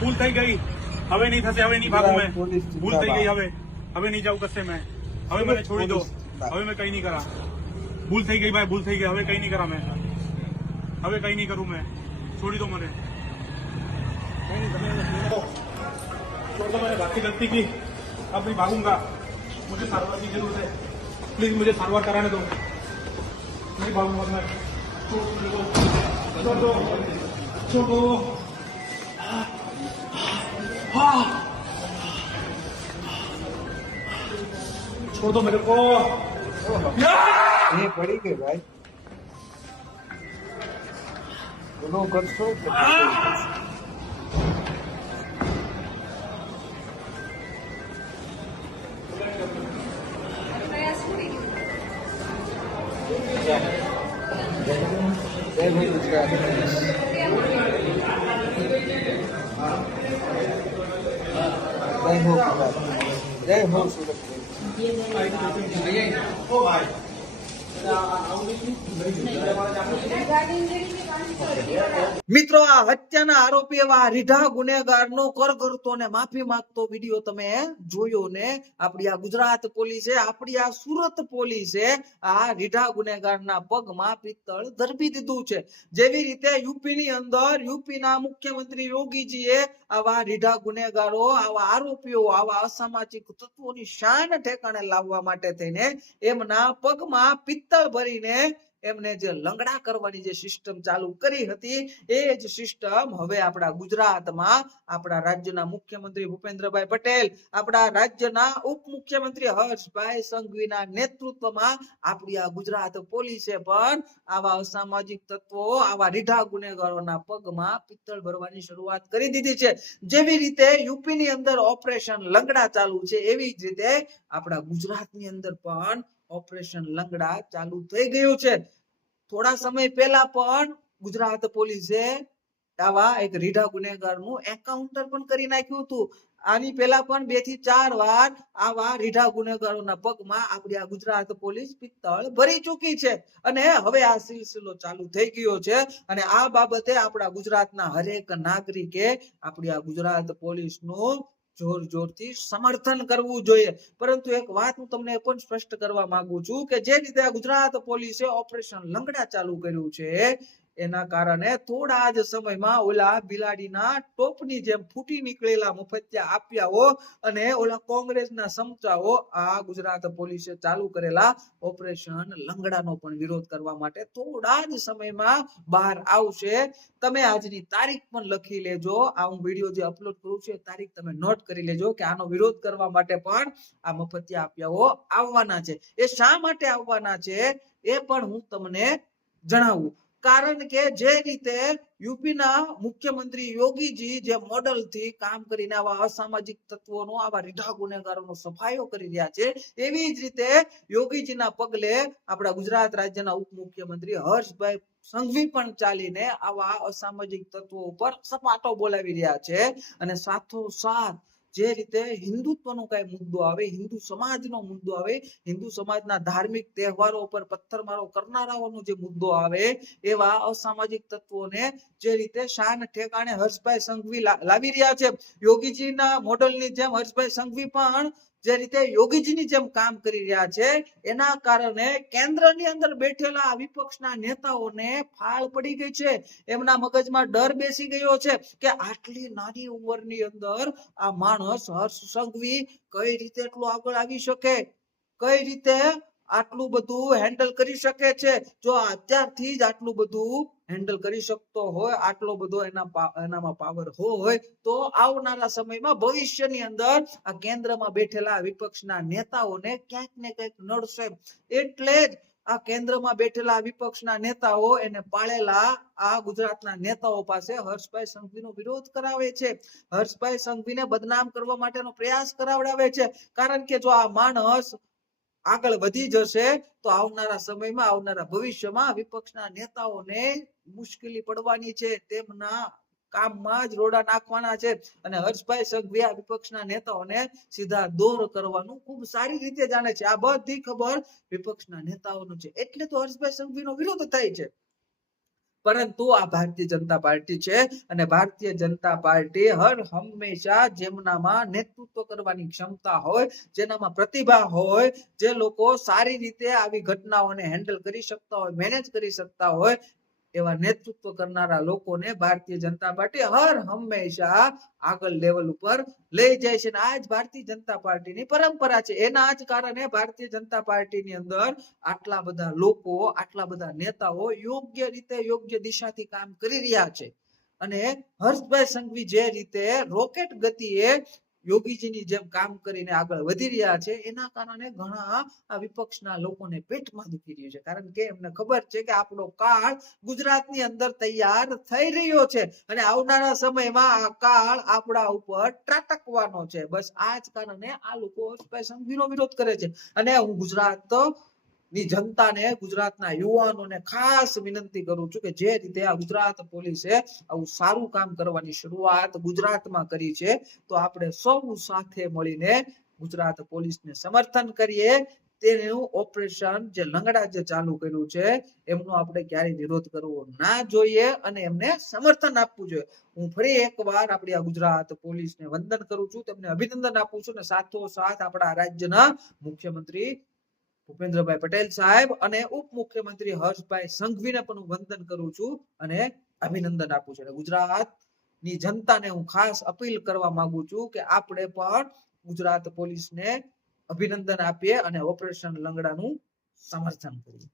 ભૂલ થઈ ગઈ હવે નહીં થશે હવે નહીં ભાગું મેં પોલીસ ભૂલ થઈ ગઈ જિંદાબાદ. હવે હવે નહીં જાઉં કશે મેં હવે મને છોડી દો પોલીસ જિંદાબાદ. હવે મેં કઈ નહીં કરા ભૂલ થઈ ગઈ ભાઈ ભૂલ થઈ ગઈ હવે કઈ નહીં કરા મેં હવે કઈ નહીં કરું મેં છોડી દો મને कहीं नहीं, તમે छोड़ दो मैंने बाकी गलती की अब नहीं भागूंगा मुझे सारवार की जरूरत है प्लीज मुझे सारवार कराने दो नहीं भागूंगा मैं छोड़ दो छोड़ दो छोड़ दो हाँ छोड़ दो मेरे को यार! એ પડી ગઈ ભાઈ ગુનો કરશો તો જય ભીમ ગુજરાત જય હો જય હો સુરત. મિત્રો, આ હત્યાના આરોપી એવા રીઢા ગુનેગારનો કરગરતો ને માફી માંગતો વીડિયો તમે જોયો ને? આપણી આ ગુજરાત પોલીસે આપણી આ સુરત પોલીસે આ રીઢા ગુનેગારના પગમાં પિત્તળ ધરપી દીધું છે. જેવી રીતે યુપીની અંદર યુપીના મુખ્યમંત્રી યોગીજીએ આવા રીઢા ગુનેગારો, આવા આરોપીઓ, આવા અસામાજિક તત્વોની શાન ઠેકાણે લાવવા માટે થઈને એમના પગમાં પિત્તળ ભરીને એમને જે લંગડા કરવાની જે સિસ્ટમ ચાલુ કરી હતી, એ જ સિસ્ટમ હવે આપણા ગુજરાતમાં આપણા રાજ્યના મુખ્યમંત્રી ભૂપેન્દ્રભાઈ પટેલ, આપણા રાજ્યના ઉપમુખ્યમંત્રી હર્ષભાઈ સંઘવીના નેતૃત્વમાં આપણી આ ગુજરાત પોલીસે પણ આવા અસામાજિક તત્વો, આવા રીઢા ગુનેગારોના પગમાં પિત્તળ ભરવાની શરૂઆત કરી દીધી છે. જેવી રીતે યુપી ની અંદર ઓપરેશન લંગડા ચાલુ છે, એવી જ રીતે આપણા ગુજરાતની અંદર પણ ઓપરેશન લંગડા ચાલુ થઈ ગયું છે. થોડા સમય પહેલા પણ ગુજરાત પોલીસે આવા એક રીઢા ગુનેગારનું એન્કાઉન્ટર પણ કરી નાખ્યું હતું. આની પહેલા પણ બેથી ચાર વાર આવા રીઢા ગુનેગારોના પગમાં આપણી આ ગુજરાત પોલીસ પિત્તળ ભરી ચૂકી છે. અને હવે આ સિલસિલો ચાલુ થઈ ગયો છે અને આ બાબતે આપણા ગુજરાતના હરેક નાગરિકે આપણી આ ગુજરાત પોલીસનું જોર જોરથી સમર્થન કરવું જોઈએ. પરંતુ એક વાત હું તમને પણ સ્પષ્ટ કરવા માંગુ છું કે જે રીતે ગુજરાત પોલીસે ઓપરેશન લંગડા ચાલુ કર્યું છે એના કારણે થોડા જ સમયમાં ઓલા બિલાડીના ટોપની જેમ ફૂટી નીકળેલા મફતિયા આપ્યાઓ અને ઓલા કોંગ્રેસના સમચાઓ આ ગુજરાત પોલીસે ચાલુ કરેલા ઓપરેશન લંગડાનો પણ વિરોધ કરવા માટે થોડા જ સમયમાં બહાર આવશે. તમે આજની તારીખ પણ લખી લેજો. આ હું વીડિયો જે અપલોડ કરું છું એ તારીખ તમે નોટ કરી લેજો કે આનો વિરોધ કરવા માટે પણ આ મફતિયા આપ્યાઓ આવવાના છે. એ શા માટે આવવાના છે એ પણ હું તમને જણાવું. કારણ કે જે રીતે યુપીના મુખ્યમંત્રી યોગીજી જે મોડલથી કામ કરીને આવા અસામાજિક તત્વોનો, આવા રીઢા ગુનેગારોનો સફાયો કરી રહ્યા છે, એવી જ રીતે યોગીજીના પગલે આપણા ગુજરાત રાજ્યના ઉપમુખ્યમંત્રી હર્ષભાઈ સંઘવી પણ ચાલીને આવા અસામાજિક તત્વો ઉપર સપાટો બોલાવી રહ્યા છે અને સાથોસાથ જે રીતે હિન્દુત્વનો કઈ મુદ્દો આવે, હિન્દુ સમાજનો મુદ્દો આવે, હિન્દુ સમાજના ધાર્મિક તહેવારો પર પથ્થરમારો કરનારાઓનો જે મુદ્દો આવે, એવા અસામાજિક તત્વોને જે રીતે શાન ઠેકાણે હર્ષભાઈ સંઘવી લાવી રહ્યા છે. યોગીજીના મોડલની જેમ હર્ષભાઈ સંઘવી પણ જે રીતે યોગીજીની જેમ કામ કરી રહ્યા છે, એના કારણે કેન્દ્રની અંદર બેઠેલા વિપક્ષના નેતાઓને ફાળ પડી ગઈ છે. એમના મગજમાં ડર બેસી ગયો છે કે આટલી નાની ઉંમરની અંદર આ માણસ હર્ષ સંઘવી કઈ રીતે એટલું આગળ આવી શકે? કઈ રીતે આટલું બધું હેન્ડલ કરી શકે છે? જો અત્યારથી જ આટલું બધું હેન્ડલ કરી શકતો હોય, આટલો બધો એના એનામાં પાવર હોય, તો આવનારા સમયમાં ભવિષ્યની અંદર આ કેન્દ્રમાં બેઠેલા વિપક્ષના નેતાઓને ક્યાંક ને ક્યાંક નડશે. એટલે જ આ કેન્દ્રમાં બેઠેલા વિપક્ષના નેતાઓ એને પાળેલા આ ગુજરાતના નેતાઓ પાસે હર્ષભાઈ સંઘવીનો વિરોધ કરાવે છે. હર્ષભાઈ સંઘવીને બદનામ કરવા માટેનો પ્રયાસ કરાવડાવે છે. કારણ કે જો આ માણસ આગળ વધી જશે તો આવનારા સમયમાં, આવનારા ભવિષ્યમાં વિપક્ષના નેતાઓને મુશ્કેલી પડવાની છે. તેમના કામમાં જ રોડા નાખવાના છે. અને હર્ષભાઈ સંઘવી આ વિપક્ષના નેતાઓને સીધા દોર કરવાનું ખૂબ સારી રીતે જાણે છે. આ બધી ખબર વિપક્ષના નેતાઓનું છે. એટલે તો હર્ષભાઈ સંઘવીનો વિરોધ થાય છે. પરંતુ આ ભારતીય જનતા પાર્ટી છે અને ભારતીય જનતા પાર્ટી હર હંમેશા જેમનામાં નેતૃત્વ કરવાની ક્ષમતા હોય, જેનામાં પ્રતિભા હોય, જે લોકો સારી રીતે આવી ઘટનાઓને હેન્ડલ કરી શકતા હોય મેનેજ કરી શકતા હોય એવા નેતૃત્વ કરનારા લોકોને ભારતીય જનતા પાર્ટી હર હંમેશા આગળ લેવલ ઉપર લઈ જાય છે. આ જ ભારતીય જનતા પાર્ટીની પરંપરા છે. એના જ કારણે ભારતીય જનતા પાર્ટીની અંદર આટલા બધા લોકો, આટલા બધા નેતાઓ યોગ્ય રીતે, યોગ્ય દિશાથી કામ કરી રહ્યા છે. અને હર્ષભાઈ સંઘવી જે રીતે રોકેટ ગતિએ યોગીજીની જેમ કામ કરીને આગળ વધી રહ્યા છે, એના કારણે ઘણા આ વિપક્ષના લોકોને પેટમાં દુખી રહ્યું છે. કારણ કે એમને ખબર છે કે આપણો કાળ ગુજરાતની અંદર તૈયાર થઈ રહ્યો છે અને આવનારા સમયમાં આ કાળ આપણા ઉપર ત્રાટકવાનો છે. બસ આ જ કારણે આ લોકો સ્પેશન વિરોધ કરે છે. અને હું ગુજરાત ની જનતાને, ગુજરાતના યુવાનોને ખાસ વિનંતી કરું છું કે જે રીતે આ ગુજરાત પોલીસે આવું સારું કામ કરવાની શરૂઆત ગુજરાતમાં કરી છે, તો આપણે સૌ સાથે મળીને ગુજરાત પોલીસને સમર્થન કરીએ. તેનું ઓપરેશન જે લંગડા જે ચાલુ કર્યું છે, એમનો આપણે ક્યારેય વિરોધ કરવો ના જોઈએ અને એમને સમર્થન આપવું જોઈએ. હું ફરી એકવાર આપણી આ ગુજરાત પોલીસને વંદન કરું છું, તેમને અભિનંદન આપું છું અને સાથોસાથ આપણા રાજ્યના મુખ્યમંત્રી ભૂપેન્દ્રભાઈ પટેલ સાહેબ અને ઉપમુખ્યમંત્રી હર્ષભાઈ સંઘવીને પણ હું વંદન કરું છું અને અભિનંદન આપું છું. ગુજરાતની જનતાને હું ખાસ અપીલ કરવા માંગુ છું કે આપણે પણ ગુજરાત પોલીસને અભિનંદન આપીએ અને ઓપરેશન લંગડાનું સમર્થન કરીએ.